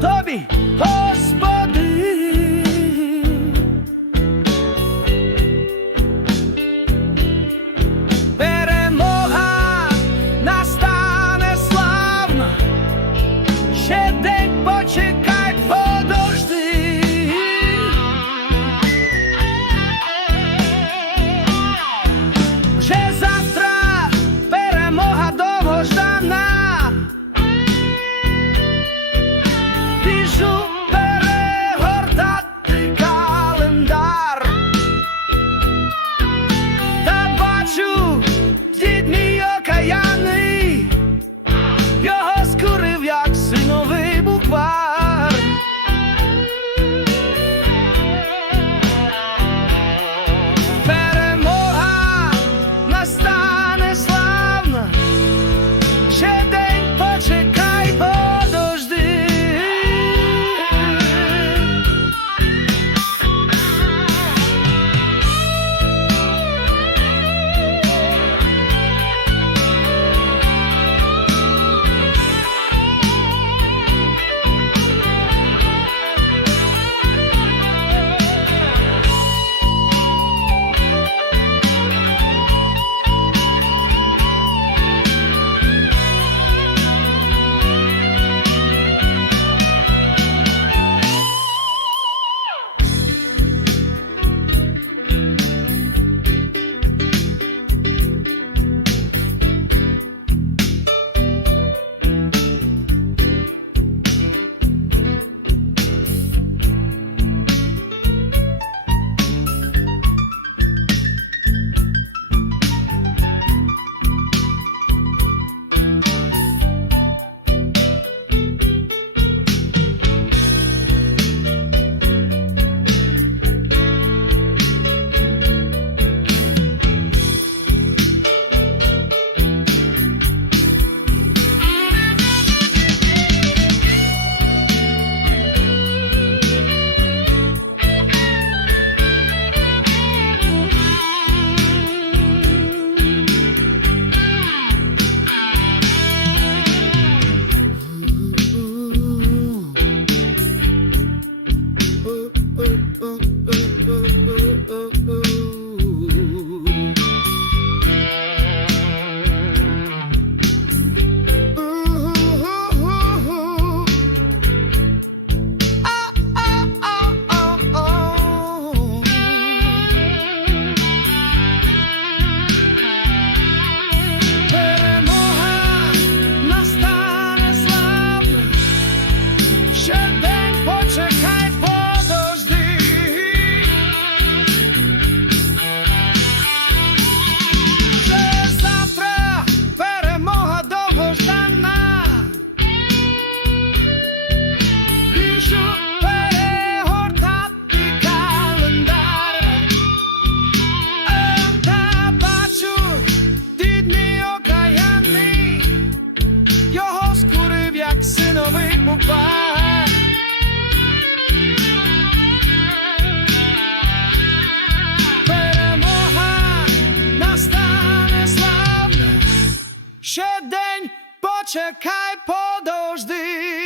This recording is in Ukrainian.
тобі, Господи. Перемога настане славна, ще день почекай, подожди. Вже завтра. чекай, подожди.